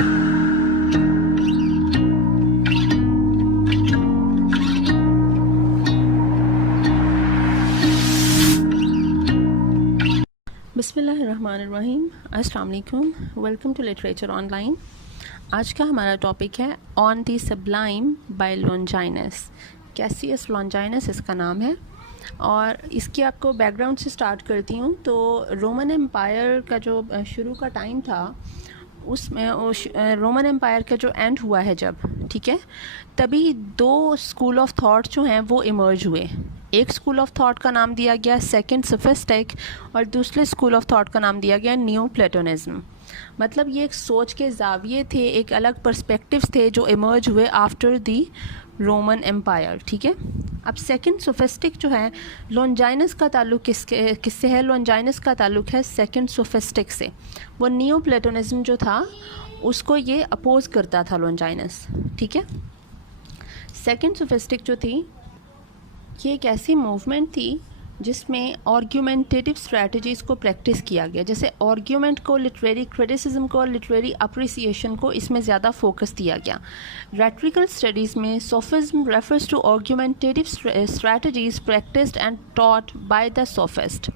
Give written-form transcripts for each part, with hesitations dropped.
बिस्मिल्लाहिर्रहमानिर्रहीम, अस्सलाम वालेकुम, वेलकम टू लिटरेचर ऑनलाइन। आज का हमारा टॉपिक है on the sublime by Longinus. Cassius Longinus इसका नाम है और इसकी आपको बैकग्राउंड से स्टार्ट करती हूँ। तो रोमन एम्पायर का जो शुरू का टाइम था उसमें रोमन एम्पायर का जो एंड हुआ है जब, ठीक है, तभी दो स्कूल ऑफ थॉट जो हैं वो इमर्ज हुए। एक स्कूल ऑफ थॉट का नाम दिया गया सेकंड सोफिस्टिक और दूसरे स्कूल ऑफ थॉट का नाम दिया गया न्यू प्लेटोनिज्म। मतलब ये एक सोच के जाविये थे, एक अलग पर्सपेक्टिव्स थे जो इमर्ज हुए आफ्टर दी रोमन एम्पायर, ठीक है। अब सेकंड सोफिस्टिक जो है, लॉन्जाइनस का ताल्लुक किससे है? लॉन्जाइनस का ताल्लुक है सेकंड सोफिस्टिक से। वो न्यू प्लेटोनिज्म जो था उसको ये अपोज करता था लॉन्जाइनस, ठीक है। सेकंड सोफिस्टिक जो थी ये एक ऐसी मूवमेंट थी जिसमें आर्ग्यूमेंटेटिव स्ट्रैटेजीज़ को प्रैक्टिस किया गया। जैसे आर्ग्यूमेंट को, लिटरेरी क्रिटिसिज्म को और लिटरेरी अप्रिसिएशन को इसमें ज़्यादा फोकस दिया गया। रेट्रिकल स्टडीज़ में sophism refers to argumentative strategies practised and taught by the sophist,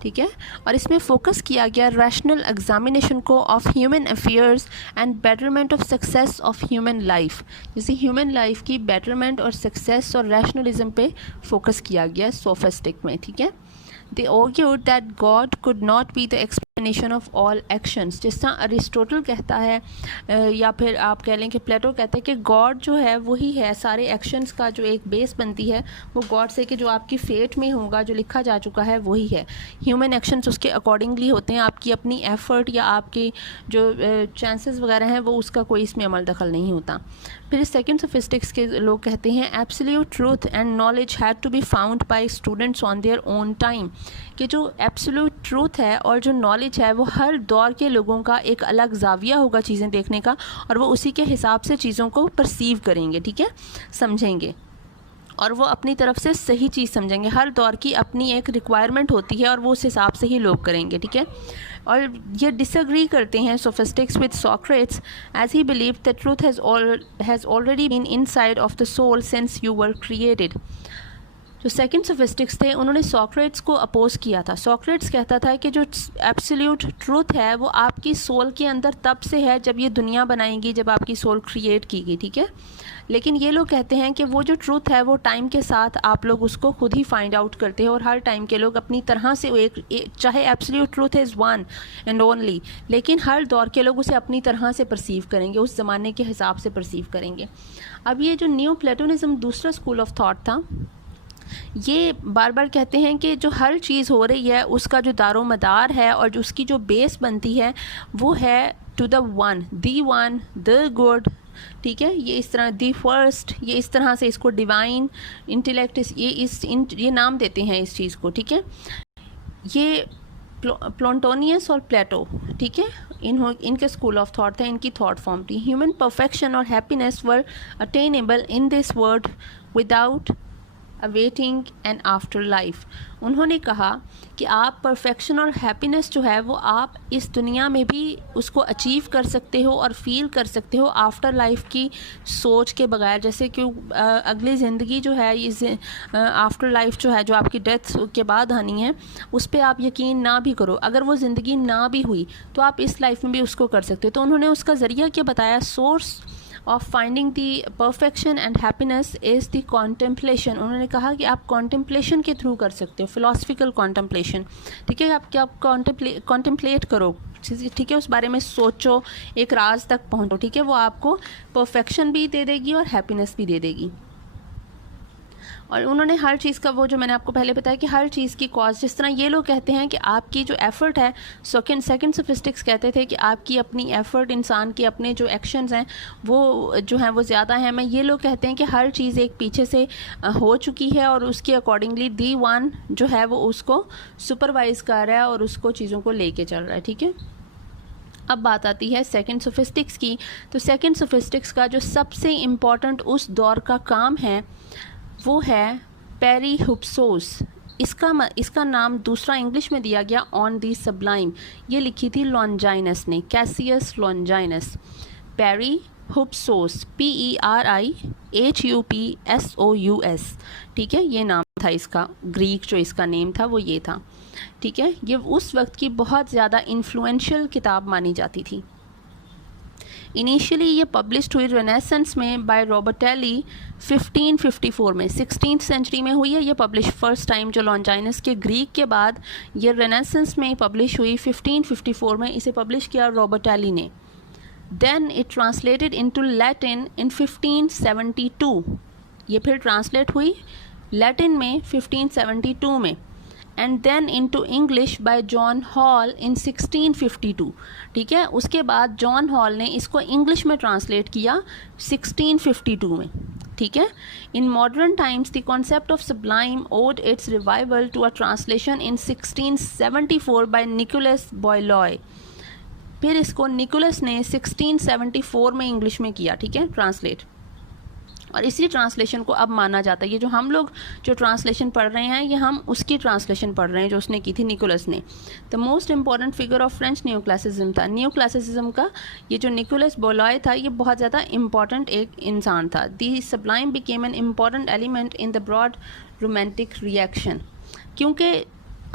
ठीक है। और इसमें फोकस किया गया रैशनल एग्जामिनेशन को of human affairs and betterment of success of human life. जैसे ह्यूमन लाइफ की बेटरमेंट और सक्सेस और रैशनलिज्म पे फोकस किया गया सोफिस्टिक में, ठीक है। They argued that God could not be the explanation of all actions। जिस तरह अरिस्टोटल कहता है या फिर आप कह लें कि प्लेटो कहते हैं कि गॉड जो है वही है सारे एक्शंस का जो एक बेस बनती है, वो गॉड से कि जो आपकी फेट में होगा, जो लिखा जा चुका है वही है। ह्यूमन एक्शंस उसके अकॉर्डिंगली होते हैं, आपकी अपनी एफर्ट या आपकी जो चांसेस वगैरह हैं वो उसका कोई इसमें अमल दखल नहीं होता। फिर सेकंड सोफिस्टिक्स के लोग कहते हैं absolute truth and knowledge had to be found by students on their own time. कि जो एब्सोल्यूट ट्रूथ है और जो नॉलेज है वो हर दौर के लोगों का एक अलग जाविया होगा चीज़ें देखने का, और वो उसी के हिसाब से चीज़ों को परसीव करेंगे, ठीक है, समझेंगे, और वो अपनी तरफ से सही चीज़ समझेंगे। हर दौर की अपनी एक रिक्वायरमेंट होती है और वो उस हिसाब से ही लोग करेंगे, ठीक है। और ये डिसएग्री करते हैं sophistics with Socrates as he believe that truth has already been inside of the soul since you were created. जो सेकंड सोफिस्टिक्स थे उन्होंने सॉक्रेट्स को अपोज किया था। सॉक्रेट्स कहता था कि जो एब्सोल्यूट ट्रूथ है वो आपकी सोल के अंदर तब से है जब ये दुनिया बनाएगी, जब आपकी सोल क्रिएट की गई, ठीक है। लेकिन ये लोग कहते हैं कि वो जो ट्रूथ है वो टाइम के साथ आप लोग उसको खुद ही फाइंड आउट करते हैं, और हर टाइम के लोग अपनी तरह से चाहे absolute truth is one and only, लेकिन हर दौर के लोग उसे अपनी तरह से परसीव करेंगे, उस ज़माने के हिसाब से परसीव करेंगे। अब ये जो न्यू प्लेटोनिज्म दूसरा स्कूल ऑफ थॉट था, ये बार बार कहते हैं कि जो हर चीज़ हो रही है उसका जो दारो मदार है और जो उसकी जो बेस बनती है वो है to the one, the good, ठीक है। ये इस तरह दी फर्स्ट, ये इस तरह से इसको डिवाइन इंटेलेक्ट, ये नाम देते हैं इस चीज़ को, ठीक है। ये प्लॉन्टोनियस और प्लेटो, ठीक है, इनके स्कूल ऑफ थॉट थे, इनकी थॉट फॉर्म थी। ह्यूमन परफेक्शन और happiness were attainable in this world without awaiting an after life. उन्होंने कहा कि आप परफेक्शन और हैप्पीनेस जो है वो आप इस दुनिया में भी उसको अचीव कर सकते हो और फील कर सकते हो आफ्टर लाइफ की सोच के बगैर। जैसे कि अगली ज़िंदगी जो है, ये आफ्टर लाइफ जो है, जो आपकी डेथ के बाद आनी है, उस पर आप यकीन ना भी करो, अगर वो ज़िंदगी ना भी हुई तो आप इस लाइफ में भी उसको कर सकते हो। तो उन्होंने उसका ज़रिया क्या बताया, source of finding the perfection and happiness is the contemplation. उन्होंने कहा कि आप कॉन्टेम्पलेशन के थ्रू कर सकते हो, फिलोसफिकल कॉन्टेम्पलेशन, ठीक है। आप क्या कॉन्टेम्पलेट करो, ठीक है, उस बारे में सोचो, एक राज तक पहुँचो, ठीक है, वो आपको परफेक्शन भी दे देगी और हैप्पीनेस भी दे देगी। और उन्होंने हर चीज़ का, वो जो मैंने आपको पहले बताया कि हर चीज़ की कॉज, जिस तरह ये लोग कहते हैं कि आपकी जो एफ़र्ट है, सेकंड सोफिस्टिक्स कहते थे कि आपकी अपनी एफ़र्ट, इंसान के अपने जो एक्शंस हैं वो जो हैं वो ज़्यादा हैं। मैं ये लोग कहते हैं कि हर चीज़ एक पीछे से हो चुकी है और उसके अकॉर्डिंगली दी वन जो है वो उसको सुपरवाइज़ कर रहा है और उसको चीज़ों को लेके चल रहा है, ठीक है। अब बात आती है सेकंड सोफिस्टिक्स की। तो सेकंड सोफिस्टिक्स का जो सबसे इम्पॉर्टेंट उस दौर का काम है वो है पेरीहुप्सोस। इसका नाम दूसरा इंग्लिश में दिया गया ऑन दी सबलाइम। ये लिखी थी लॉन्जाइनस ने, कैसियस लॉन्जाइनस। पेरी हुप्सोस, PERIHUPSOUS, ठीक है, ये नाम था इसका, ग्रीक जो इसका नेम था वो ये था, ठीक है। ये उस वक्त की बहुत ज़्यादा इन्फ्लुएंशियल किताब मानी जाती थी। इनिशियली ये पब्लिश्ड हुई रेनेसेंस में बाय रॉबर्टेली 1554 में, 16th सेंचुरी में हुई है ये पब्लिश फर्स्ट टाइम, जो लॉन्जाइनस के ग्रीक के बाद ये रेनेसेंस में पब्लिश हुई 1554 में, इसे पब्लिश किया रॉबर्टेली ने। Then it translated into Latin in 1572, ये फिर ट्रांसलेट हुई लैटिन में 1572 में, and then into English by John Hall in 1652, ठीक है। उसके बाद जॉन हॉल ने इसको इंग्लिश में ट्रांसलेट किया 1652 में, ठीक है। In modern times the concept of sublime owed its revival to a translation in 1674 by Nicolas Boileau, फिर इसको निकोलस ने 1674 में इंग्लिश में किया, ठीक है, ट्रांसलेट, और इसी ट्रांसलेशन को अब माना जाता है। ये जो हम लोग जो ट्रांसलेशन पढ़ रहे हैं, ये हम उसकी ट्रांसलेशन पढ़ रहे हैं जो उसने की थी निकोलस ने। The most important figure of French new classicism था, न्यू क्लासिसिज्म का ये जो निकोलस बॉयलॉय था, ये बहुत ज़्यादा इंपॉर्टेंट एक इंसान था। The sublime became an important element in the broad romantic reaction. क्योंकि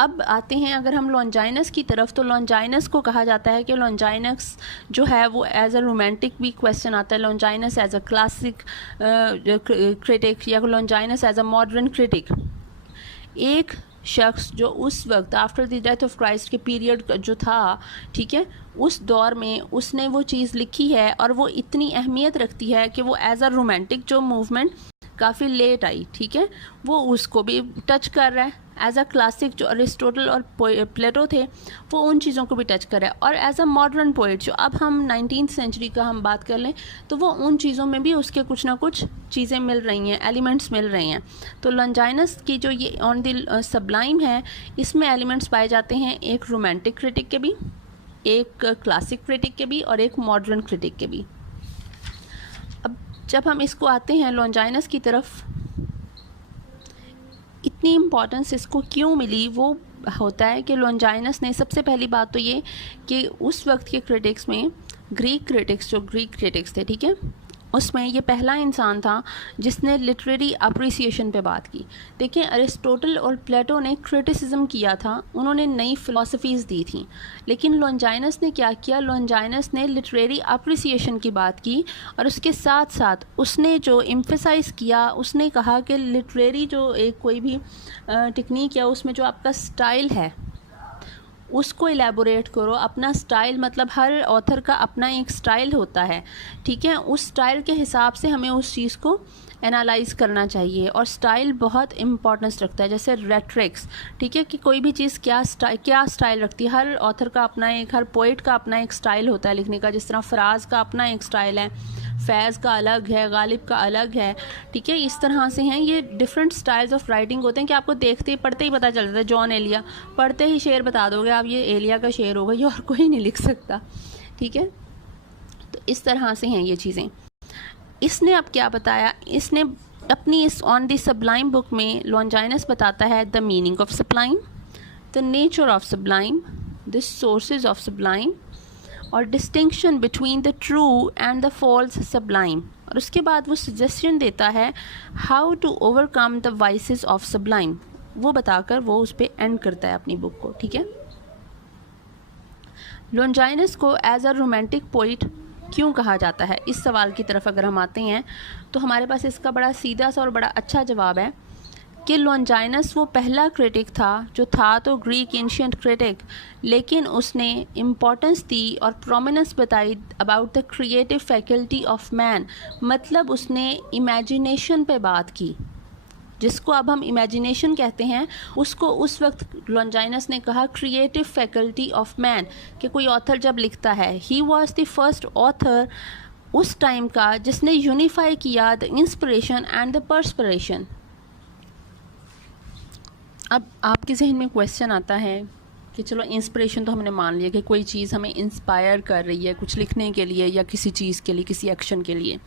अब आते हैं अगर हम लॉन्जाइनस की तरफ, तो लॉन्जाइनस को कहा जाता है कि लॉन्जाइनस जो है वो एज अ रोमांटिक भी क्वेश्चन आता है, लॉन्जाइनस एज अ क्लासिक क्रिटिक या लॉन्जाइनस एज अ मॉडर्न क्रिटिक। एक शख्स जो उस वक्त after the death of Christ के पीरियड जो था, ठीक है, उस दौर में उसने वो चीज़ लिखी है और वो इतनी अहमियत रखती है कि वो एज अ रोमांटिक जो मूवमेंट काफ़ी लेट आई, ठीक है, वो उसको भी टच कर रहा है। एज अ क्लासिक जो अरिस्टोटल और प्लेटो थे, वो उन चीज़ों को भी टच कर रहा है। और एज अ मॉडर्न पोइट जो अब हम 19th सेंचुरी का हम बात कर लें, तो वो उन चीज़ों में भी उसके कुछ ना कुछ चीज़ें मिल रही हैं, एलिमेंट्स मिल रही हैं। तो लॉन्जाइनस की जो ये ऑन द सब्लाइम है, इसमें एलिमेंट्स पाए जाते हैं एक रोमांटिक क्रिटिक के भी, एक क्लासिक क्रिटिक के भी, और एक मॉडर्न क्रिटिक के भी। अब जब हम इसको आते हैं लॉन्जाइनस की तरफ, इतनी इम्पॉर्टेंस इसको क्यों मिली, वो होता है कि लॉन्जाइनस ने, सबसे पहली बात तो ये कि उस वक्त के क्रिटिक्स में ग्रीक क्रिटिक्स थे, ठीक है, उसमें ये पहला इंसान था जिसने लिटरेरी अप्रिसिएशन पे बात की। देखिए अरिस्टोटल और प्लेटो ने क्रिटिसिज्म किया था, उन्होंने नई फ़िलासफ़ीज़ दी थी, लेकिन लॉन्जाइनस ने क्या किया, लॉन्जाइनस ने लिटरेरी अप्रिसिएशन की बात की, और उसके साथ साथ उसने जो एम्फेसाइज़ किया, उसने कहा कि लिटरेरी जो एक कोई भी टेक्निक या उसमें जो आपका स्टाइल है उसको एलैबोरेट करो। अपना स्टाइल मतलब हर ऑथर का अपना एक स्टाइल होता है, ठीक है, उस स्टाइल के हिसाब से हमें उस चीज़ को एनालाइज करना चाहिए, और स्टाइल बहुत इंपॉर्टेंस रखता है। जैसे रेट्रिक्स, ठीक है, कि कोई भी चीज़ क्या स्टाइल रखती है, हर ऑथर का अपना एक, हर पोइट का अपना एक स्टाइल होता है लिखने का। जिस तरह फराज का अपना एक स्टाइल है, फैज़ का अलग है, गालिब का अलग है, ठीक है, इस तरह से हैं ये डिफरेंट स्टाइल्स ऑफ राइटिंग होते हैं कि आपको देखते ही पढ़ते ही पता चल जाता है। जॉन एलिया पढ़ते ही शेर बता दोगे आप, ये एलिया का शेर होगा, ये और कोई नहीं लिख सकता, ठीक है। तो इस तरह से हैं ये चीज़ें। इसने अब क्या बताया, इसने अपनी इस ऑन द सब्लाइम बुक में लॉन्जाइनस बताता है the meaning of sublime, the nature of sublime, the sources of sublime, और distinction between the true and the false sublime. और उसके बाद वो सजेशन देता है how to overcome the vices of sublime, वो बताकर वो उस पर एंड करता है अपनी बुक को, ठीक है। लॉन्जाइनस को एज अ रोमांटिक पोइट क्यों कहा जाता है, इस सवाल की तरफ अगर हम आते हैं तो हमारे पास इसका बड़ा सीधा सा और बड़ा अच्छा जवाब है कि लॉन्जाइनस वो पहला क्रिटिक था जो था तो ग्रीक एंशिएंट क्रिटिक, लेकिन उसने इम्पोर्टेंस दी और प्रोमिनेंस बताई about the creative faculty of man. मतलब उसने इमेजिनेशन पे बात की, जिसको अब हम इमेजिनेशन कहते हैं, उसको उस वक्त लॉन्जाइनस ने कहा क्रिएटिव फैकल्टी ऑफ मैन, कि कोई ऑथर जब लिखता है, he was the first author उस टाइम का जिसने यूनिफाई किया the inspiration and the perspiration. अब आपके जहन में क्वेश्चन आता है कि चलो इंस्पिरेशन तो हमने मान लिया कि कोई चीज़ हमें इंस्पायर कर रही है कुछ लिखने के लिए या किसी चीज़ के लिए, किसी एक्शन के लिए।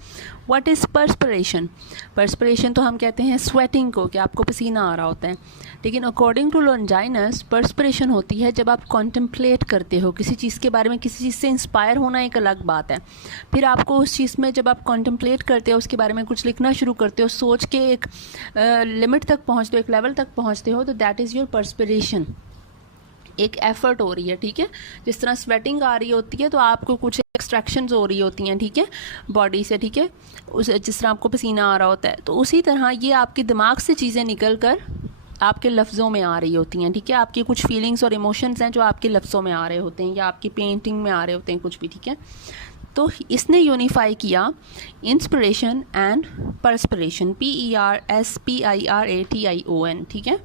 What is perspiration? पर्सपिरेशन तो हम कहते हैं स्वेटिंग को, कि आपको पसीना आ रहा होता है। लेकिन अकॉर्डिंग टू लॉन्जाइनस पर्सपिरेशन होती है जब आप कॉन्टेम्पलेट करते हो किसी चीज़ के बारे में। किसी चीज़ से इंस्पायर होना एक अलग बात है, फिर आपको उस चीज़ में जब आप कॉन्टेम्पलेट करते हो, उसके बारे में कुछ लिखना शुरू करते हो, सोच के एक लिमिट तक पहुँचते हो, एक लेवल तक पहुँचते हो, तो दैट इज़ योर पर्सपिरेशन। एक एफर्ट हो रही है, ठीक है। जिस तरह स्वेटिंग आ रही होती है तो आपको कुछ एक्सट्रैक्शंस हो रही होती हैं, ठीक है, बॉडी से, ठीक है, उस जिस तरह आपको पसीना आ रहा होता है, तो उसी तरह ये आपके दिमाग से चीज़ें निकल कर आपके लफ्ज़ों में आ रही होती हैं, ठीक है। आपकी कुछ फीलिंग्स और इमोशंस हैं जो आपके लफ्ज़ों में आ रहे होते हैं या आपकी पेंटिंग में आ रहे होते हैं, कुछ भी, ठीक है। तो इसने यूनिफाई किया इंस्पिरेशन एंड पर्सपिरेशन, PERSPIRATION, ठीक है।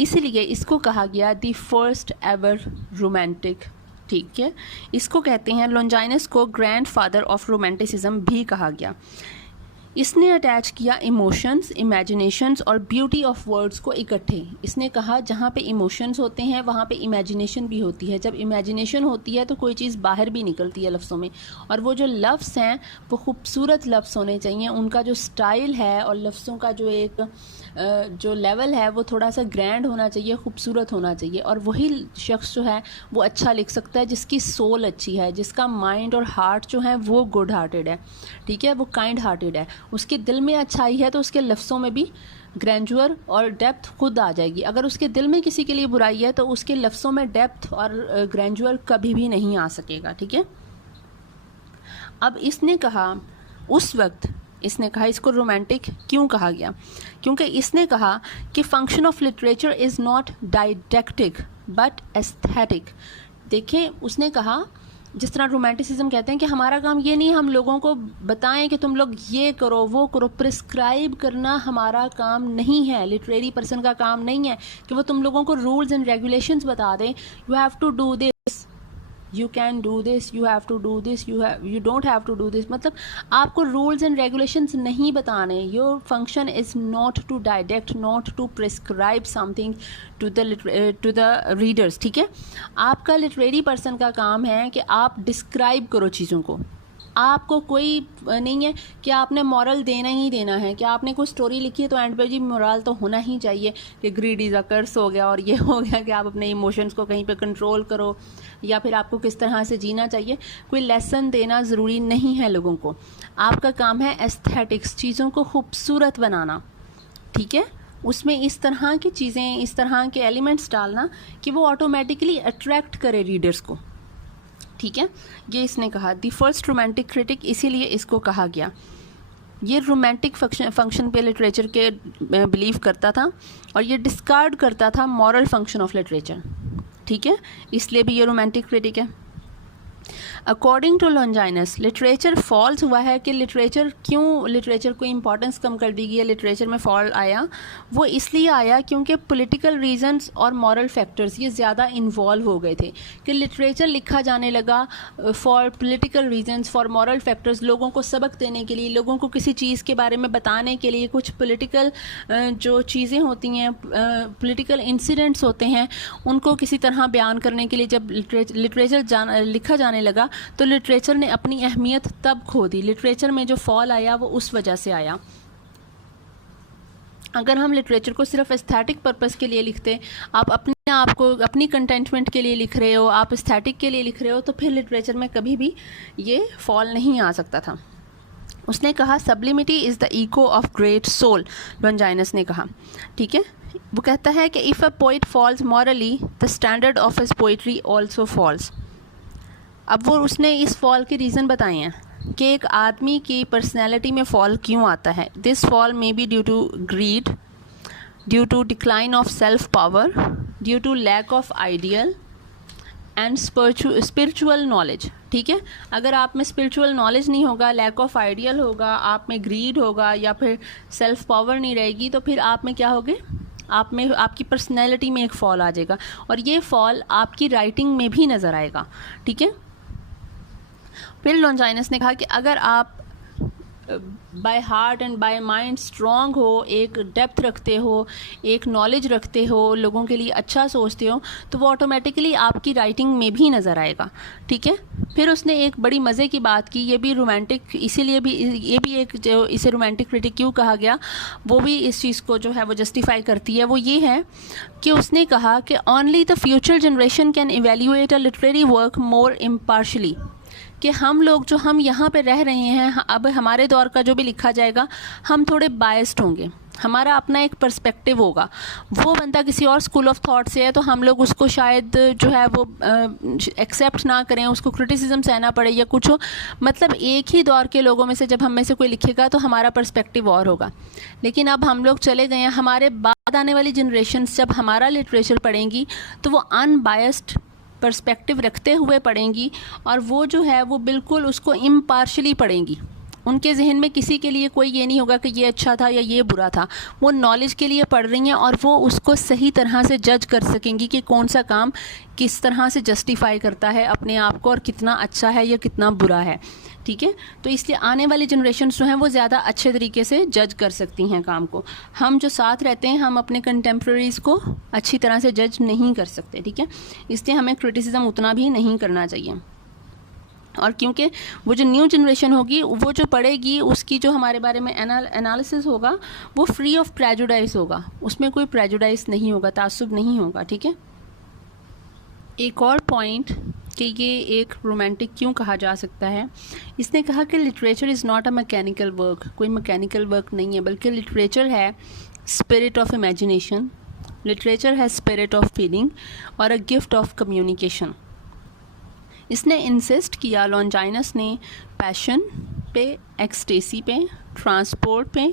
इसीलिए इसको कहा गया द फर्स्ट एवर रोमांटिक, ठीक है। इसको कहते हैं, लॉन्जाइनस को ग्रैंडफादर ऑफ रोमांटिसिज्म भी कहा गया। इसने अटैच किया इमोशंस, इमेजिनेशंस और ब्यूटी ऑफ वर्ड्स को इकट्ठे। इसने कहा जहाँ पे इमोशंस होते हैं वहाँ पे इमेजिनेशन भी होती है। जब इमेजिनेशन होती है तो कोई चीज़ बाहर भी निकलती है लफ्ज़ों में। और वो जो लफ्ज़ हैं वो खूबसूरत लफ्ज़ होने चाहिए, उनका जो स्टाइल है और लफ्ज़ों का जो एक जो लेवल है वो थोड़ा सा ग्रैंड होना चाहिए, खूबसूरत होना चाहिए। और वही शख्स जो है वो अच्छा लिख सकता है जिसकी सोल अच्छी है, जिसका माइंड और हार्ट जो है वो गुड हार्टेड है, ठीक है, वो काइंड हार्टेड है। उसके दिल में अच्छाई है तो उसके लफ्ज़ों में भी ग्रैंडर और डेप्थ खुद आ जाएगी। अगर उसके दिल में किसी के लिए बुराई है तो उसके लफ्ज़ों में डेप्थ और ग्रैंडर कभी भी नहीं आ सकेगा, ठीक है। अब इसने कहा, उस वक्त इसने कहा इसको रोमांटिक क्यों कहा गया, क्योंकि इसने कहा कि function of literature is not didactic but aesthetic. देखें, उसने कहा जिस तरह रोमांटिसिज्म कहते हैं कि हमारा काम ये नहीं हम लोगों को बताएं कि तुम लोग ये करो वो करो, प्रिस्क्राइब करना हमारा काम नहीं है। लिटरेरी पर्सन का काम नहीं है कि वो तुम लोगों को रूल्स एंड रेगुलेशंस बता दें, you have to do this, you can do this, you have to do this, you don't have to do this. मतलब आपको रूल्स एंड रेगुलेशंस नहीं बताने। Your function is not to direct, not to prescribe something to the readers, ठीक है। आपका literary person का काम है कि आप डिस्क्राइब करो चीज़ों को। आपको कोई नहीं है कि आपने मॉरल देना ही देना है, कि आपने कोई स्टोरी लिखी है तो एंड पे जी मॉरल तो होना ही चाहिए कि ग्रीड इज़ अ कर्स हो गया और ये हो गया कि आप अपने इमोशंस को कहीं पे कंट्रोल करो, या फिर आपको किस तरह से जीना चाहिए। कोई लेसन देना ज़रूरी नहीं है लोगों को। आपका काम है एस्थेटिक्स, चीज़ों को खूबसूरत बनाना, ठीक है। उसमें इस तरह की चीज़ें, इस तरह के एलिमेंट्स डालना कि वो ऑटोमेटिकली अट्रैक्ट करे रीडर्स को, ठीक है। ये इसने कहा द फर्स्ट रोमांटिक क्रिटिक, इसीलिए इसको कहा गया। ये रोमांटिक फंक्शन पे लिटरेचर के बिलीव करता था और ये डिस्कार्ड करता था मॉरल फंक्शन ऑफ लिटरेचर, ठीक है, इसलिए भी ये रोमांटिक क्रिटिक है। अकॉर्डिंग टू लॉन्जाइनस लिटरेचर फॉल्स हुआ है कि लिटरेचर क्यों, लिटरेचर को इम्पोर्टेंस कम कर दी गई है, लिटरेचर में फॉल आया, वो इसलिए आया क्योंकि पॉलिटिकल रीजंस और मॉरल फैक्टर्स ये ज़्यादा इन्वॉल्व हो गए थे। कि लिटरेचर लिखा जाने लगा for political reasons, for moral factors, लोगों को सबक देने के लिए, लोगों को किसी चीज़ के बारे में बताने के लिए। कुछ पॉलिटिकल जो चीज़ें होती हैं, पॉलिटिकल इंसिडेंट्स होते हैं, उनको किसी तरह बयान करने के लिए जब लिटरेचर लिखा जाने लगा तो लिटरेचर ने अपनी अहमियत तब खो दी। लिटरेचर में जो फॉल आया वो उस वजह से आया। अगर हम लिटरेचर को सिर्फ एस्थेटिक पर्पस के लिए लिखते, आप अपने आप को अपनी कंटेंटमेंट के लिए लिख रहे हो, आप एस्थेटिक के लिए लिख रहे हो, तो फिर लिटरेचर में कभी भी ये फॉल नहीं आ सकता था। उसने कहा sublimity is the echo of great soul, Longinus ने कहा, ठीक है। वो कहता है कि if a poet falls morally the standard of his poetry also falls. अब वो उसने इस फॉल के रीज़न बताए हैं कि एक आदमी की पर्सनैलिटी में फॉल क्यों आता है। This fall may be due to greed, due to decline of self power, due to lack of ideal and spiritual knowledge, ठीक है। अगर आप में स्पिरिचुअल नॉलेज नहीं होगा, लैक ऑफ आइडियल होगा, आप में ग्रीड होगा या फिर सेल्फ पावर नहीं रहेगी, तो फिर आप में क्या होगे, आप में आपकी पर्सनैलिटी में एक फॉल आ जाएगा और ये फॉल आपकी राइटिंग में भी नज़र आएगा, ठीक है। फिर लॉन्जाइनस ने कहा कि अगर आप by heart and by mind strong हो, एक डेप्थ रखते हो, एक नॉलेज रखते हो, लोगों के लिए अच्छा सोचते हो, तो वो ऑटोमेटिकली आपकी राइटिंग में भी नज़र आएगा। ठीक है। फिर उसने एक बड़ी मज़े की बात की, ये भी रोमांटिक, इसीलिए भी ये भी एक जो इसे रोमांटिक क्रिटिक क्यों कहा गया, वो भी इस चीज़ को जो है वो जस्टिफाई करती है। वो ये है कि उसने कहा कि only the future generation can evaluate a literary work more impartially, कि हम लोग जो हम यहाँ पे रह रहे हैं, अब हमारे दौर का जो भी लिखा जाएगा हम थोड़े बायस्ड होंगे, हमारा अपना एक पर्सपेक्टिव होगा। वो बंदा किसी और स्कूल ऑफ थॉट से है तो हम लोग उसको शायद जो है वो एक्सेप्ट ना करें, उसको क्रिटिसिज्म सहना पड़े या कुछ हो। मतलब एक ही दौर के लोगों में से जब हम में से कोई लिखेगा तो हमारा पर्सपेक्टिव और होगा। लेकिन अब हम लोग चले गए हैं, हमारे बाद आने वाली जनरेशन्स जब हमारा लिटरेचर पढ़ेंगी तो वो अनबायस्ड पर्सपेक्टिव रखते हुए पढ़ेंगी, और वो जो है वो बिल्कुल उसको इम्पार्शली पढ़ेंगी। उनके जहन में किसी के लिए कोई ये नहीं होगा कि ये अच्छा था या ये बुरा था। वो नॉलेज के लिए पढ़ रही हैं और वो उसको सही तरह से जज कर सकेंगी कि कौन सा काम किस तरह से जस्टिफाई करता है अपने आप को और कितना अच्छा है या कितना बुरा है। ठीक है। तो इसलिए आने वाली जनरेशन जो हैं वो ज़्यादा अच्छे तरीके से जज कर सकती हैं काम को। हम जो साथ रहते हैं हम अपने कंटेम्प्रेरीज़ को अच्छी तरह से जज नहीं कर सकते। ठीक है। इसलिए हमें क्रिटिसिज्म उतना भी नहीं करना चाहिए। और क्योंकि वो जो न्यू जनरेशन होगी वो जो पढ़ेगी उसकी जो हमारे बारे में एनालिसिस होगा वो फ्री ऑफ प्रेजुडाइज होगा, उसमें कोई प्रेजुडाइज नहीं होगा, तासुब नहीं होगा। ठीक है। एक और पॉइंट कि ये एक रोमांटिक क्यों कहा जा सकता है, इसने कहा कि literature is not a mechanical work, कोई मैकेनिकल वर्क नहीं है, बल्कि लिटरेचर है स्पिरिट ऑफ इमेजिनेशन, लिटरेचर है स्पिरिट ऑफ फीलिंग और अ गिफ्ट ऑफ कम्युनिकेशन। इसने इंसिस्ट किया लॉन्जाइनस ने पैशन पे, एक्सटेसी पे, ट्रांसपोर्ट पे,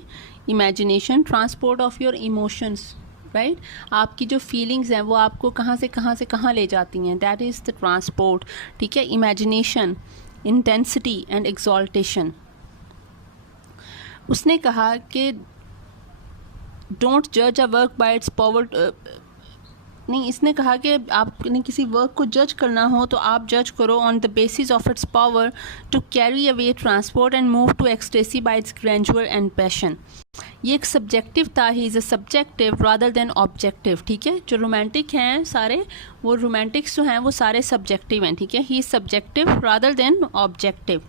imagination, transport of your emotions, right. आपकी जो फीलिंग्स हैं वो आपको कहाँ से कहाँ ले जाती हैं, दैट इज़ द ट्रांसपोर्ट। ठीक है। Imagination, intensity and exaltation. उसने कहा कि डोंट जज a work by it's power, नहीं, इसने कहा कि आपने किसी वर्क को जज करना हो तो आप जज करो on the basis of its power to carry away transport and move to ecstasy by its grandeur and passion. ये एक सब्जेक्टिव था, he is a subjective rather than objective. ठीक है। जो रोमांटिक हैं सारे, वो रोमांटिक्स जो हैं वो सारे सब्जेक्टिव हैं। ठीक है। He is subjective rather than objective.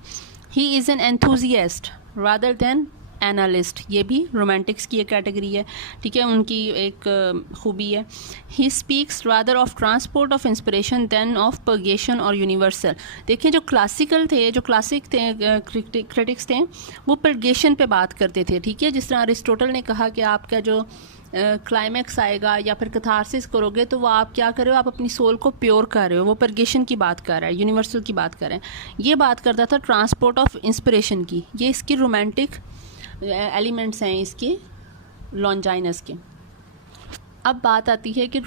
He is an enthusiast rather than analyst, ये भी रोमांटिक्स की एक कैटेगरी है। ठीक है। उनकी एक खूबी है। He speaks rather of transport of inspiration than of purgation और यूनिवर्सल। देखिए जो क्लासिकल थे, जो क्लासिक थे क्रिटिक्स थे, वो पर्गेशन पे बात करते थे। ठीक है। जिस तरह अरिस्टोटल ने कहा कि आपका जो क्लाइमैक्स आएगा या फिर कथारसिस करोगे तो वो आप क्या कर रहे हो, आप अपनी सोल को प्योर कर रहे हो। वो पर्गेशन की बात कर रहा है, यूनिवर्सल की बात कर रहे हैं। ये बात करता था ट्रांसपोर्ट ऑफ इंस्पिरेशन की। ये इसकी रोमांटिक एलिमेंट्स हैं इसके लॉन्जाइनस के। अब बात आती है कि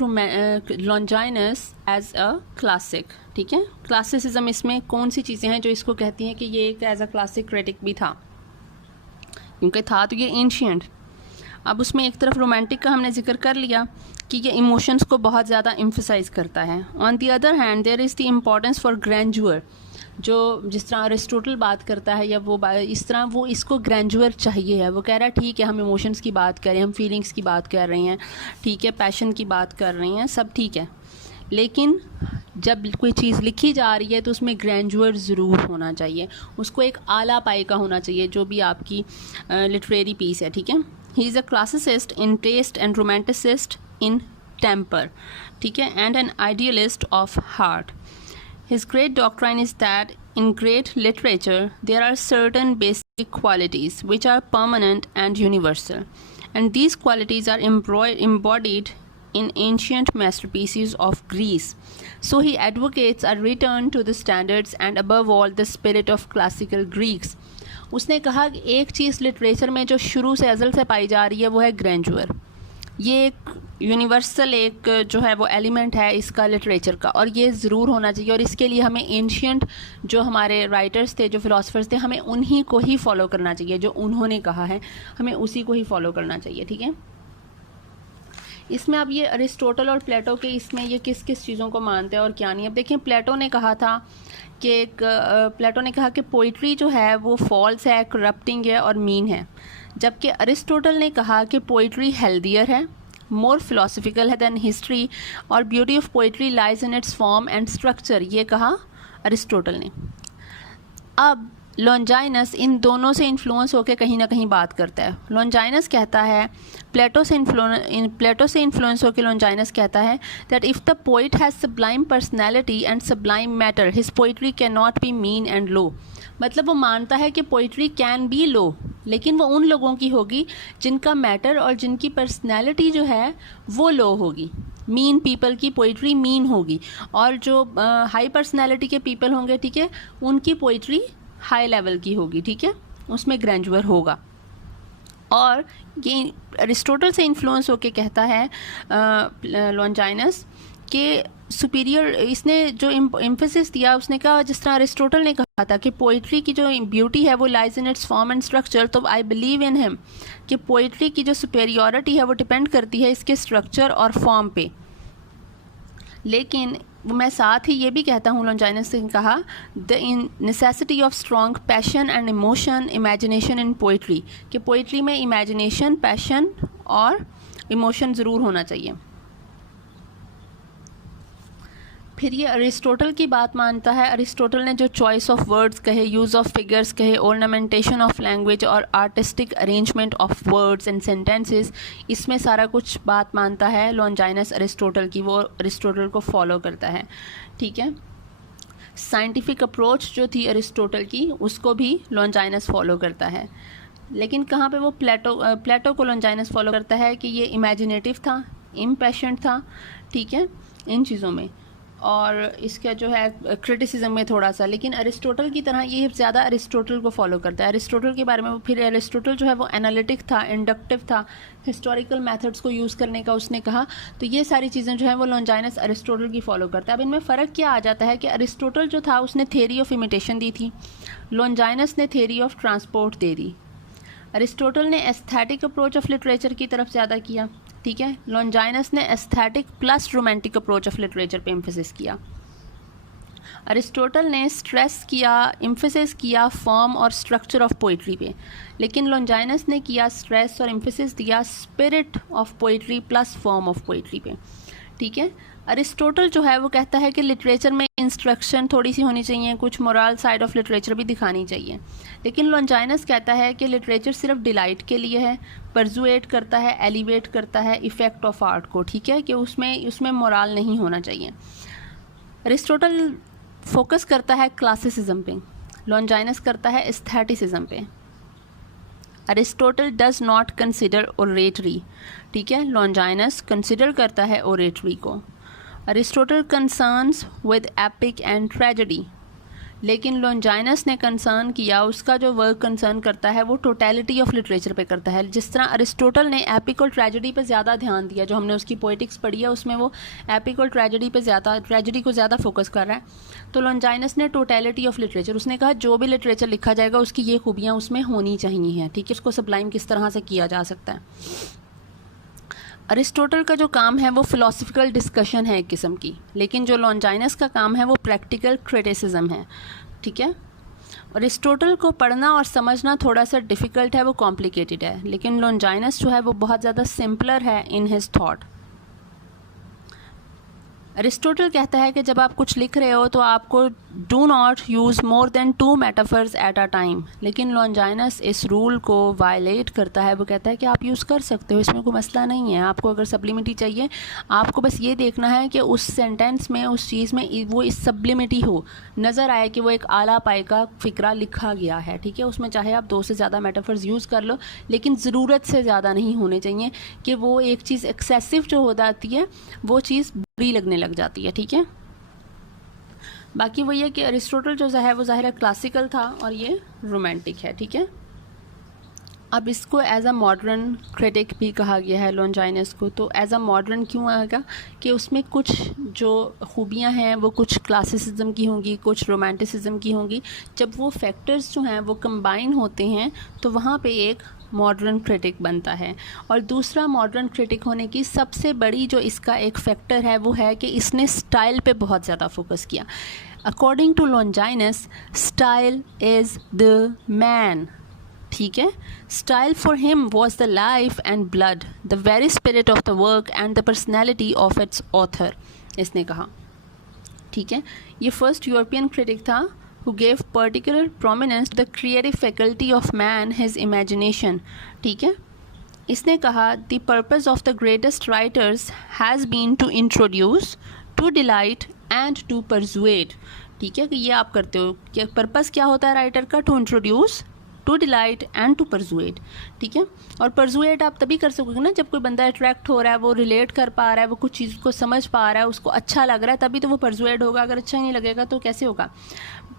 लॉन्जाइनस एज अ क्लासिक। ठीक है। क्लासिसिज्म, इसमें कौन सी चीज़ें हैं जो इसको कहती हैं कि ये एक एज अ क्लासिक क्रिटिक भी था, क्योंकि था तो ये एंशियंट। अब उसमें एक तरफ रोमांटिक का हमने जिक्र कर लिया कि ये इमोशंस को बहुत ज़्यादा एम्फसाइज करता है। On the other hand there is the importance for grandeur, जो जिस तरह अरिस्टोटल बात करता है या वो इस तरह वो इसको ग्रैंडर चाहिए है। वो कह रहा है ठीक है हम इमोशंस की बात करें, हम फीलिंग्स की बात कर रहे हैं, ठीक है, पैशन की बात कर रहे हैं, सब ठीक है, लेकिन जब कोई चीज़ लिखी जा रही है तो उसमें ग्रैंडर ज़रूर होना चाहिए, उसको एक आला पाए का होना चाहिए जो भी आपकी लिटरेरी पीस है। ठीक है। He is a classicist in taste and romanticist in temper. ठीक है। And an idealist of heart. His great doctrine is that in great literature there are certain basic qualities which are permanent and universal, and these qualities are embodied in ancient masterpieces of Greece. So he advocates a return to the standards and above all the spirit of classical Greeks. उसने कहा कि एक चीज़ literature में जो शुरू से अज़ल से पाई जा रही है वो है ग्रैंडर। ये एक यूनिवर्सल एक जो है वो एलिमेंट है इसका लिटरेचर का, और ये ज़रूर होना चाहिए। और इसके लिए हमें एंशियंट जो हमारे राइटर्स थे, जो फ़िलासफ़र्स थे, हमें उन्हीं को ही फॉलो करना चाहिए, जो उन्होंने कहा है हमें उसी को ही फॉलो करना चाहिए। ठीक है। इसमें अब ये अरिस्टोटल और प्लेटो के इसमें ये किस किस चीज़ों को मानते हैं और क्या नहीं। अब देखें, प्लेटो ने कहा था कि प्लेटो ने कहा कि पोइट्री जो है वो फॉल्स है, करप्टिंग है और मीन है, जबकि अरिस्टोटल ने कहा कि पोइट्री हेल्दियर है, मोर फिलोसफिकल है देन हिस्ट्री, और beauty of poetry lies in its form and structure, ये कहा अरिस्टोटल ने। अब लॉन्जाइनस इन दोनों से इन्फ्लुएंस होकर कहीं ना कहीं बात करता है। लॉन्जाइनस कहता है, प्लेटो से इन्फ्लुएंस होकर लॉन्जाइनस कहता है that if the poet has sublime personality and sublime matter his poetry can not be mean and low. मतलब वो मानता है कि पोइट्री कैन बी लो, लेकिन वो उन लोगों की होगी जिनका मैटर और जिनकी पर्सनैलिटी जो है वो लो होगी। मीन पीपल की पोइट्री मीन होगी, और जो हाई पर्सनैलिटी के पीपल होंगे, ठीक है, उनकी पोइट्री हाई लेवल की होगी, ठीक है, उसमें ग्रैंडर होगा। और ये अरिस्टोटल से इन्फ्लुएंस होके कहता है लॉन्जाइनस कि सुपीरियर, इसने जो एम्फेसिस दिया उसने कहा, जिस तरह अरिस्टोटल ने कहा था कि पोइट्री की जो ब्यूटी है वो lies in its form and structure, तो आई बिलीव इन हिम कि पोइट्री की जो सुपेरियोरिटी है वो डिपेंड करती है इसके स्ट्रक्चर और फॉर्म पे। लेकिन मैं साथ ही ये भी कहता हूँ, लॉन्जाइनस ने कहा, the necessity of strong passion and emotion imagination in poetry, कि पोइट्री में इमेजिनेशन, पैशन और इमोशन ज़रूर होना चाहिए। फिर ये अरिस्टोटल की बात मानता है। अरिस्टोटल ने जो चॉइस ऑफ वर्ड्स कहे, यूज़ ऑफ फिगर्स कहे, ऑर्नामेंटेशन ऑफ लैंग्वेज और artistic arrangement of words and sentences, इसमें सारा कुछ बात मानता है लॉन्जाइनस अरिस्टोटल की, वो अरिस्टोटल को फॉलो करता है, ठीक है। साइंटिफिक अप्रोच जो थी अरिस्टोटल की, उसको भी लॉन्जाइनस फॉलो करता है। लेकिन कहाँ पे वो प्लेटो को लॉन्जाइनस फॉलो करता है कि ये इमेजिनेटिव था, इम्पैशनेट था, ठीक है, इन चीज़ों में, और इसका जो है क्रिटिसिज्म में थोड़ा सा। लेकिन अरिस्टोटल की तरह ये ज़्यादा अरिस्टोटल को फॉलो करता है। अरिस्टोटल के बारे में फिर अरिस्टोटल जो है वो एनालिटिक था, इंडक्टिव था, हिस्टोरिकल मेथड्स को यूज़ करने का उसने कहा। तो ये सारी चीज़ें जो है वो लॉन्जाइनस अरिस्टोटल की फॉलो करता है। अब इनमें फ़र्क क्या आ जाता है कि अरिस्टोटल जो था उसने थ्योरी ऑफ इमिटेशन दी थी, लॉन्जाइनस ने theory of transport they the. Aristotle ने एस्थेटिक अप्रोच ऑफ लिटरेचर की तरफ ज़्यादा किया, ठीक है। लॉन्जाइनस ने aesthetic plus romantic approach of literature पे एम्फेसिस किया। अरिस्टोटल ने स्ट्रेस किया, एम्फेसिस किया फॉर्म और स्ट्रक्चर ऑफ पोइट्री पे, लेकिन लॉन्जाइनस ने किया स्ट्रेस और एम्फेसिस दिया spirit of poetry plus form of poetry पे, ठीक है। अरिस्टोटल जो है वो कहता है कि लिटरेचर में इंस्ट्रक्शन थोड़ी सी होनी चाहिए, कुछ मोरल साइड ऑफ लिटरेचर भी दिखानी चाहिए। लेकिन लॉन्जाइनस कहता है कि लिटरेचर सिर्फ डिलाइट के लिए है, परजुएट करता है, एलिवेट करता है इफ़ेक्ट ऑफ आर्ट को, ठीक है, कि उसमें मोरल नहीं होना चाहिए। अरिस्टोटल फोकस करता है क्लासिसिज्म पे, लॉन्जाइनस करता है एस्थेटिसिज्म पे। Aristotle does not consider oratory, ठीक है, लॉन्जाइनस कंसिडर करता है ओरेटरी को। Aristotle concerns with epic and tragedy, लेकिन लॉन्जाइनस ने कंसर्न किया, उसका जो वर्क कंसर्न करता है वो टोटलिटी ऑफ लिटरेचर पे करता है। जिस तरह अरिस्टोटल ने एपिक और ट्रेजेडी पे ज़्यादा ध्यान दिया, जो हमने उसकी पोइटिक्स पढ़ी है उसमें वो एपिक और ट्रेजेडी पे ज़्यादा, ट्रेजेडी को ज़्यादा फोकस कर रहा है। तो लॉन्जाइनस ने टोटलिटी ऑफ लिटरेचर, उसने कहा जो भी लिटरेचर लिखा जाएगा उसकी ये खूबियाँ उसमें होनी चाहिए हैं, ठीक है, इसको सब्लाइम किस तरह से किया जा सकता है। अरिस्टोटल का जो काम है वो फ़िलोसफिकल डिस्कशन है एक किस्म की, लेकिन जो लॉन्जाइनस का काम है वो प्रैक्टिकल क्रिटिसिज्म है, ठीक है। अरिस्टोटल को पढ़ना और समझना थोड़ा सा डिफ़िकल्ट है, वो कॉम्प्लिकेटेड है, लेकिन लॉन्जाइनस जो है वो बहुत ज़्यादा सिंपलर है इन हिज थॉट। अरिस्टोटल कहता है कि जब आप कुछ लिख रहे हो तो आपको do not use more than 2 metaphors at a time, लेकिन लॉन्जाइनस इस रूल को वायलेट करता है। वो कहता है कि आप यूज़ कर सकते हो, इसमें कोई मसला नहीं है। आपको अगर सब्लिमिटी चाहिए, आपको बस ये देखना है कि उस सेंटेंस में, उस चीज़ में वो इस सब्लिमिटी हो, नज़र आए कि वो एक आला पाए का फ़िक्रा लिखा गया है, ठीक है। उसमें चाहे आप 2 से ज़्यादा मेटाफर्स यूज़ कर लो, लेकिन ज़रूरत से ज़्यादा नहीं होने चाहिए कि वो एक चीज़ एक्सेसिव जो हो जाती है वो चीज़ बुरी लगने लग जाती है, ठीक है। बाकी वही है कि अरिस्टोटल जो है वो ज़ाहिर है क्लासिकल था और ये रोमांटिक है, ठीक है। अब इसको एज अ मॉडर्न क्रिटिक भी कहा गया है लॉन्जाइनस को। तो एज अ मॉडर्न क्यों आएगा कि उसमें कुछ जो खूबियाँ हैं वो कुछ क्लासिसिज्म की होंगी, कुछ रोमांटिसिज्म की होंगी। जब वो फैक्टर्स जो हैं वो कंबाइन होते हैं तो वहाँ पे एक मॉडर्न क्रिटिक बनता है। और दूसरा मॉडर्न क्रिटिक होने की सबसे बड़ी जो इसका एक फैक्टर है वो है कि इसने स्टाइल पे बहुत ज़्यादा फोकस किया। According to Longinus style is the man, ठीक है। Style for him was the life and blood, the very spirit of the work and the personality of its author, इसने कहा, ठीक है। ये फर्स्ट यूरोपियन क्रिटिक था who gave particular prominence to the creative faculty of man, his imagination, ठीक है। इसने कहा the purpose of the greatest writers has been to introduce, to delight and to persuade, ठीक है, कि ये आप करते हो कि पर्पस क्या होता है राइटर का, to introduce, to delight and to persuade, ठीक है। और परजुएट आप तभी कर सकोगे ना जब कोई बंदा अट्रैक्ट हो रहा है, वो रिलेट कर पा रहा है, वो कुछ चीज़ को समझ पा रहा है, उसको अच्छा लग रहा है, तभी तो वो परजुएट होगा। अगर अच्छा ही नहीं लगेगा तो कैसे होगा।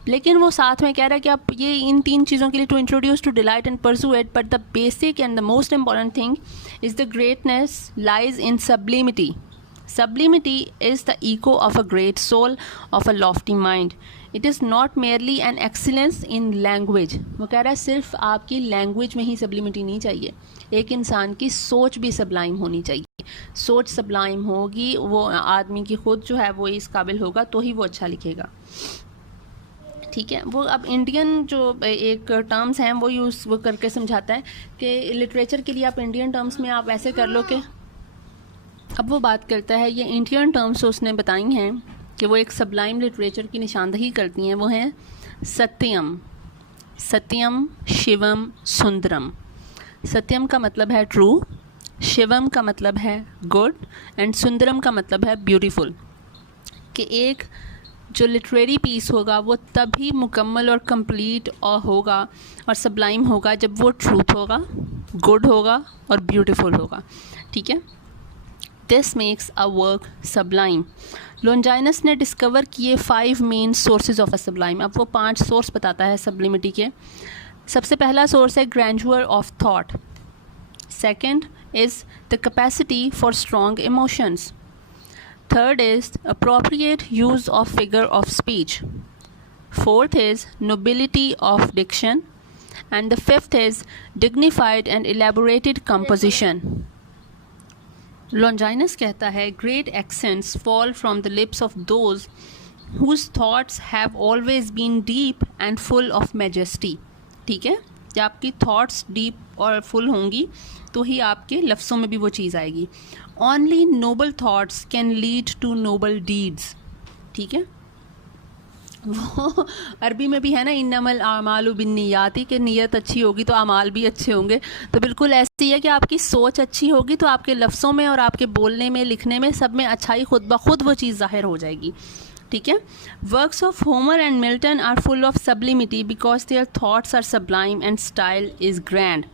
लेकिन वो साथ में कह रहा है कि आप ये इन तीन चीज़ों के लिए to introduce, to delight and persuade, but the basic and the most important thing is the greatness lies in sublimity. Sublimity is the echo of a great soul, of a lofty mind. It is not merely an excellence in language. वो कह रहा है सिर्फ आपकी language में ही सबलिमिटी नहीं चाहिए, एक इंसान की सोच भी सबलाइम होनी चाहिए. सोच सबलाइम होगी, वो आदमी की खुद जो है वो इस काबिल होगा तो ही वो अच्छा लिखेगा, ठीक है। वो अब इंडियन जो एक टर्म्स हैं वो यूज़ वो करके समझाता है कि लिटरेचर के लिए आप इंडियन टर्म्स में आप ऐसे कर लो कि, अब वो बात करता है ये इंडियन टर्म्स उसने बताई हैं कि वो एक सबलाइम लिटरेचर की निशानदही करती हैं, वो हैं सत्यम, सत्यम, शिवम, सुंदरम. सत्यम का मतलब है ट्रू, शिवम का मतलब है गुड एंड सुंदरम का मतलब है ब्यूटीफुल. कि एक जो लिटरेरी पीस होगा वो तभी मुकम्मल और कंप्लीट और होगा और सबलाइम होगा जब वो ट्रूथ होगा, गुड होगा और ब्यूटीफुल होगा, ठीक है. This makes a work sublime. Longinus ने डिस्कवर किए 5 main sources of a sublime. अब वो 5 सोर्स बताता है सबलिमिटी के. सबसे पहला सोर्स है grandeur of thought. Second is the capacity for strong emotions. Third is appropriate use of figure of speech. Fourth is nobility of diction. And the fifth is dignified and elaborated composition. Longinus कहता है great accents fall from the lips of those whose thoughts have always been deep and full of majesty. ठीक है, जब आपकी thoughts deep और full होंगी तो ही आपके लफ्ज़ों में भी वो चीज़ आएगी. Only noble thoughts can lead to noble deeds. ठीक है, वो अरबी में भी है ना, इन्नमल आमालु बिन्नियाती, कि नीयत अच्छी होगी तो अमाल भी अच्छे होंगे. तो बिल्कुल ऐसी है कि आपकी सोच अच्छी होगी तो आपके लफ्ज़ों में और आपके बोलने में, लिखने में, सब में अच्छाई खुद ब खुद वो चीज़ ज़ाहिर हो जाएगी, ठीक है. Works of Homer and Milton are full of sublimity because their thoughts are sublime and style is grand.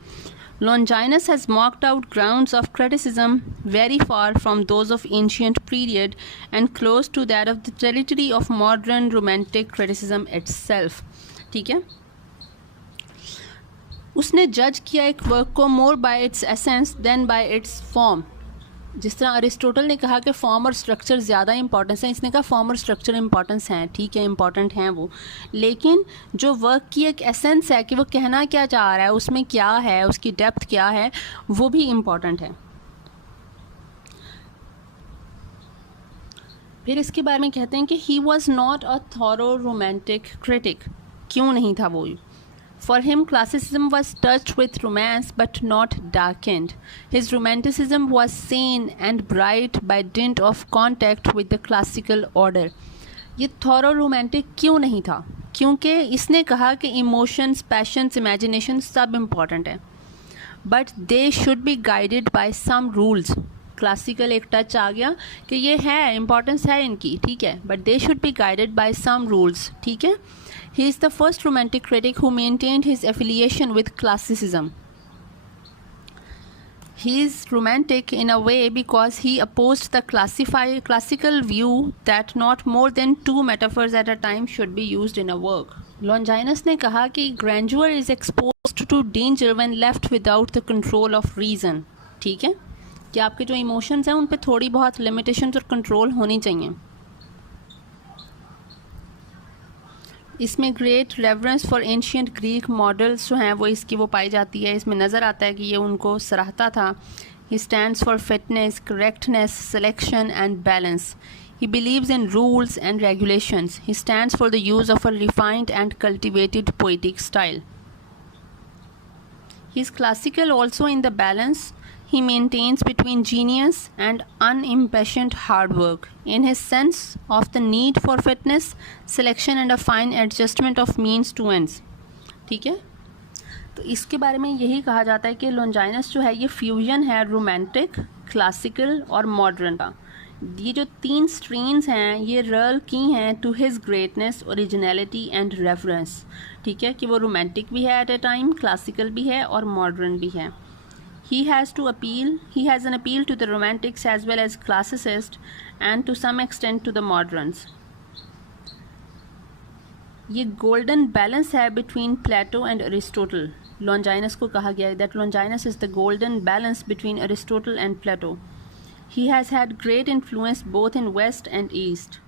Longinus has marked out grounds of criticism very far from those of ancient period and close to that of the territory of modern romantic criticism itself. ठीक है, उसने जज किया एक work को more by its essence than by its form. जिस तरह Aristotle ने कहा कि फॉर्म और स्ट्रक्चर ज़्यादा इंपॉर्टेंस है, इसने कहा फॉर्म और स्ट्रक्चर इंपॉर्टेंस हैं, ठीक है, इंपॉर्टेंट हैं वो, लेकिन जो वर्क की एक एसेंस है कि वो कहना क्या चाह रहा है, उसमें क्या है, उसकी डेप्थ क्या है, वो भी इम्पॉर्टेंट है. फिर इसके बारे में कहते हैं कि he was not a thorough romantic critic. क्यों नहीं था वो? For him, classicism was touched with romance but not darkened. His romanticism was sane and bright by dint of contact with the classical order. ये thorough romantic क्यों नहीं था? क्योंकि इसने कहा कि इमोशंस, पैशंस, इमेजिनेशन सब इम्पॉर्टेंट है, but they should be guided by some rules. Classical एक टच आ गया कि ये है, इम्पॉर्टेंस है इनकी, ठीक है, but they should be guided by some rules, ठीक है. He is the first romantic critic who maintained his affiliation with classicism. He is romantic in a way because he opposed the classical view that not more than 2 metaphors at a time should be used in a work. Longinus ने कहा कि grandeur is exposed to danger when left without the control of reason. ठीक है, कि आपके जो emotions हैं उन पे थोड़ी बहुत लिमिटेशंस और कंट्रोल होनी चाहिए. इसमें great reverence for ancient Greek models जो हैं वो इसकी वो पाई जाती है. इसमें नज़र आता है कि ये उनको सराहता था. He stands for fitness, correctness, selection and balance. He believes in rules and regulations. He stands for the use of a refined and cultivated poetic style. He is classical also in the balance he maintains between genius and unimpassioned hard work, in his sense of the need for fitness, selection and a fine adjustment of means to ends. ठीक है, तो इसके बारे में यही कहा जाता है कि लॉन्जाइनस जो है ये फ्यूजन है रोमांटिक, क्लासिकल और मॉडर्न का. ये जो 3 स्ट्रेन्स हैं ये रल की हैं to his greatness, originality and reference. ठीक है, कि वो रोमांटिक भी है एट ए टाइम, क्लासिकल भी है और मॉडर्न भी है. He has an appeal to the romantics as well as classicists and to some extent to the moderns. ये golden balance है between Plato and Aristotle. Longinus को कहा गया है that Longinus is the golden balance between Aristotle and Plato. He has had great influence both in West and East.